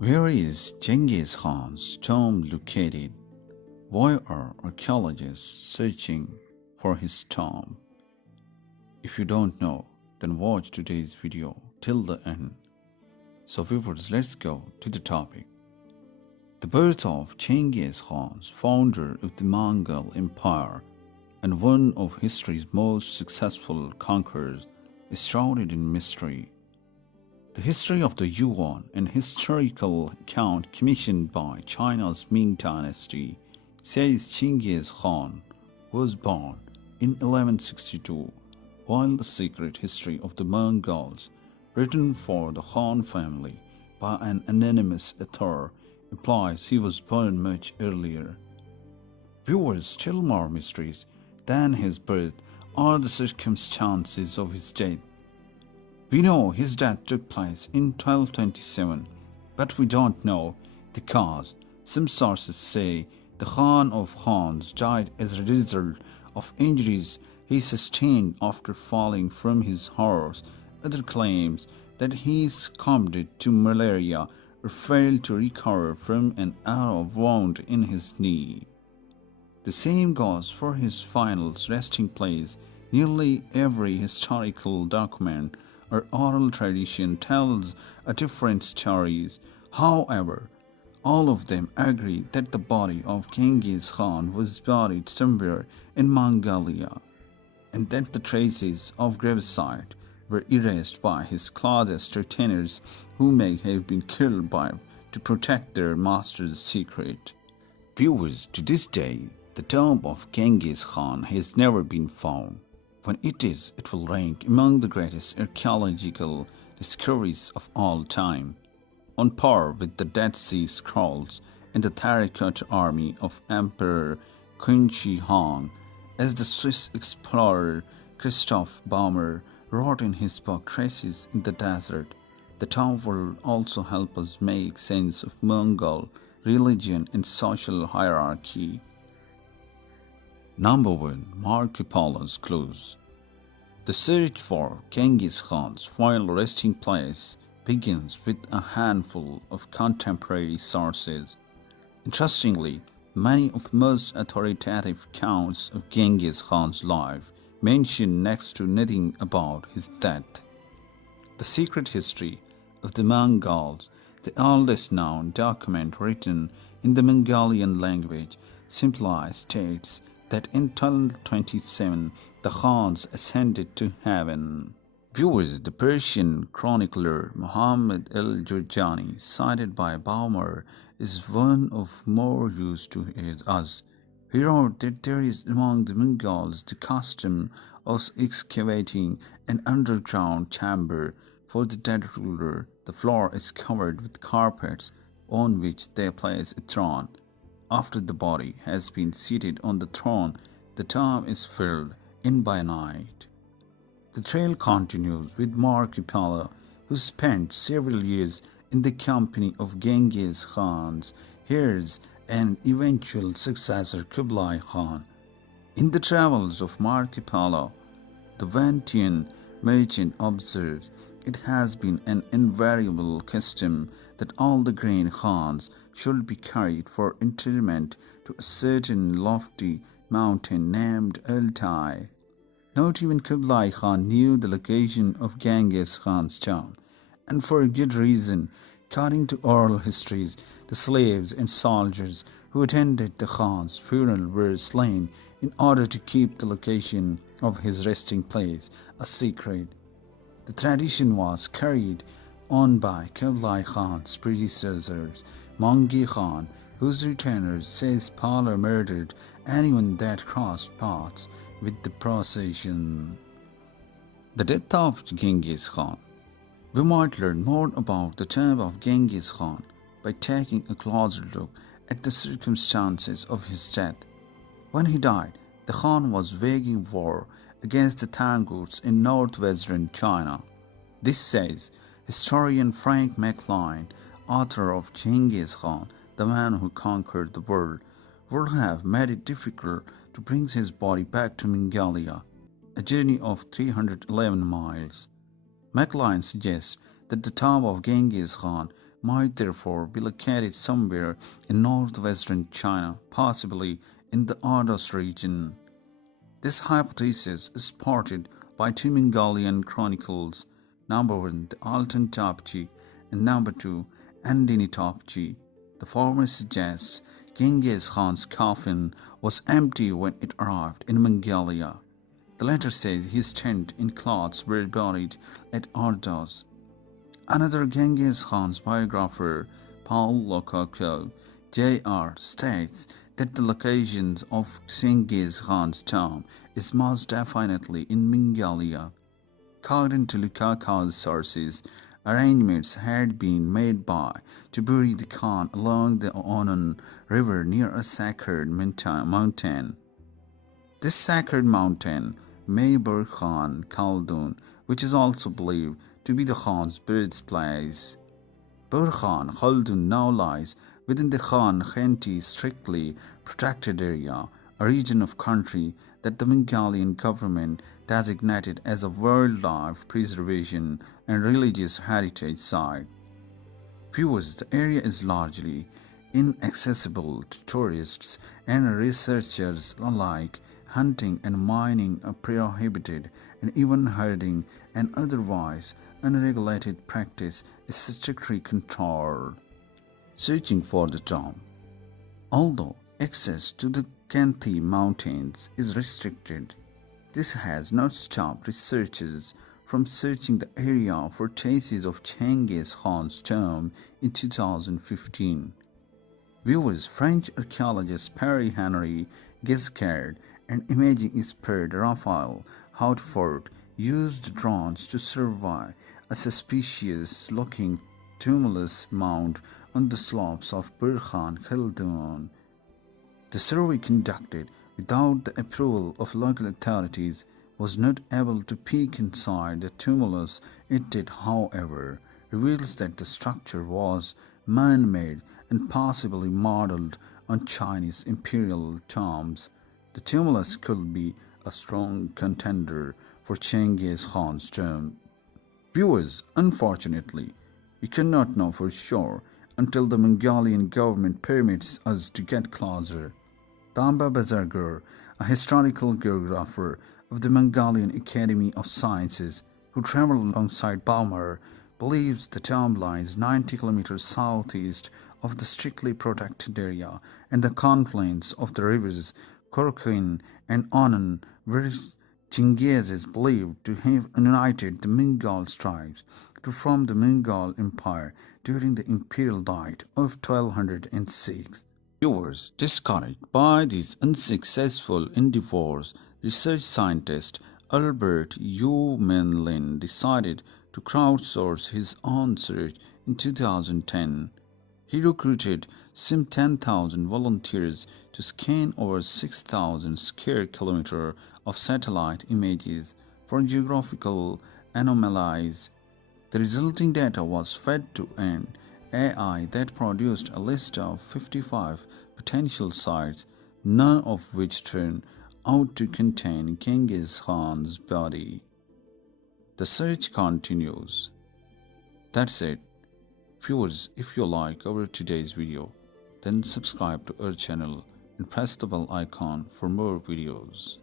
Where is Genghis Khan's tomb located? Why are archaeologists searching for his tomb? If you don't know, then watch today's video till the end. So viewers, let's go to the topic. The birth of Genghis Khan, founder of the Mongol Empire and one of history's most successful conquerors, is shrouded in mystery. The history of the Yuan, an historical account commissioned by China's Ming Dynasty, says Genghis Khan was born in 1162, while the secret history of the Mongols, written for the Khan family by an anonymous author, implies he was born much earlier. Viewers, still more mysteries than his birth are the circumstances of his death. We know his death took place in 1227, but we don't know the cause. Some sources say the Khan of Khans died as a result of injuries he sustained after falling from his horse. Other claims that he succumbed to malaria or failed to recover from an arrow wound in his knee. The same goes for his final resting place. Nearly every historical document or oral tradition tells a different stories. However, all of them agree that the body of Genghis Khan was buried somewhere in Mongolia, and that the traces of gravesite were erased by his closest retainers, who may have been killed to protect their master's secret. Viewers, to this day, the tomb of Genghis Khan has never been found. When it is, it will rank among the greatest archaeological discoveries of all time, on par with the Dead Sea Scrolls and the terracotta army of Emperor Qin Shi Huang. As the Swiss explorer Christoph Baumer wrote in his book Traces in the Desert, the tomb will also help us make sense of Mongol religion and social hierarchy. Number 1. Marco Polo's clues. The search for Genghis Khan's final resting place begins with a handful of contemporary sources. Interestingly, many of the most authoritative accounts of Genghis Khan's life mention next to nothing about his death. The Secret History of the Mongols, the oldest known document written in the Mongolian language, simply states that in 1227 the Khans ascended to heaven. Viewers, the Persian chronicler Muhammad al-Jurjani, cited by Baumer, is one of more use to us. He wrote that there is among the Mongols the custom of excavating an underground chamber for the dead ruler. The floor is covered with carpets on which they place a throne. After the body has been seated on the throne, the tomb is filled in by night. The trail continues with Marco Polo, who spent several years in the company of Genghis Khan's heirs and eventual successor Kublai Khan. In the travels of Marco Polo, the Vantian merchant observes it has been an invariable custom that all the grand Khans should be carried for interment to a certain lofty mountain named Altai. Not even Kublai Khan knew the location of Genghis Khan's tomb, and for a good reason. According to oral histories, the slaves and soldiers who attended the Khan's funeral were slain in order to keep the location of his resting place a secret. The tradition was carried on by Kublai Khan's predecessors, Mangi Khan, whose retainers says Polo murdered anyone that crossed paths with the procession. The death of Genghis Khan. We might learn more about the tomb of Genghis Khan by taking a closer look at the circumstances of his death. When he died, the Khan was waging war against the Tanguts in northwestern China. This says historian Frank McLean, author of Genghis Khan, the man who conquered the world, would have made it difficult to bring his body back to Mongolia, a journey of 311 miles. McLean suggests that the tomb of Genghis Khan might therefore be located somewhere in northwestern China, possibly in the Ardos region. This hypothesis is supported by two Mongolian chronicles, number 1, the Altan Topchi, and number 2, Andini Topchi. The former suggests Genghis Khan's coffin was empty when it arrived in Mongolia. The latter says his tent and clothes were buried at Ardos. Another Genghis Khan's biographer, Paul Lokoko, Jr., states that the location of Genghis Khan's tomb is most definitely in Mongolia. According to Lukaku's sources, arrangements had been made to bury the Khan along the Onon River near a sacred mountain. This sacred mountain, Meibur Khan Khaldun, which is also believed to be the Khan's birthplace. Burkhan Khaldun now lies within the Khan Khenti strictly protected area, a region of country that the Mongolian government designated as a wildlife preservation and religious heritage site. Viewers, the area is largely inaccessible to tourists and researchers alike. Hunting and mining are prohibited, and even herding and otherwise unregulated practice is strictly controlled. Searching for the tomb. Although access to the Khenti mountains is restricted, this has not stopped researchers from searching the area for traces of Genghis Khan's tomb in 2015. Viewers, French archaeologist Pierre-Henri Giscard and imaging expert Raphael Hautefort used drones to survey a suspicious-looking tumulus mound on the slopes of Burkhan Khaldun. The survey, conducted without the approval of local authorities, was not able to peek inside the tumulus. It did, however, reveals that the structure was man-made and possibly modeled on Chinese imperial tombs. The tumulus could be a strong contender for Genghis Khan's tomb. Viewers, unfortunately, we cannot know for sure until the Mongolian government permits us to get closer. Tamba Bazargur, a historical geographer of the Mongolian Academy of Sciences who traveled alongside Baumer, believes the tomb lies 90 kilometers southeast of the strictly protected area and the confluence of the rivers Korokhin and Onon, where Genghis is believed to have united the Mongol tribes to form the Mongol Empire during the imperial diet of 1206. Viewers, discouraged by these unsuccessful endeavors, research scientist Albert U. Menlin decided to crowdsource his own search in 2010. He recruited some 10,000 volunteers to scan over 6,000 square kilometers of satellite images for geographical anomalies. The resulting data was fed to an AI that produced a list of 55 potential sites, none of which turned out to contain Genghis Khan's body. The search continues. That's it. Viewers, if you like our today's video, then subscribe to our channel and press the bell icon for more videos.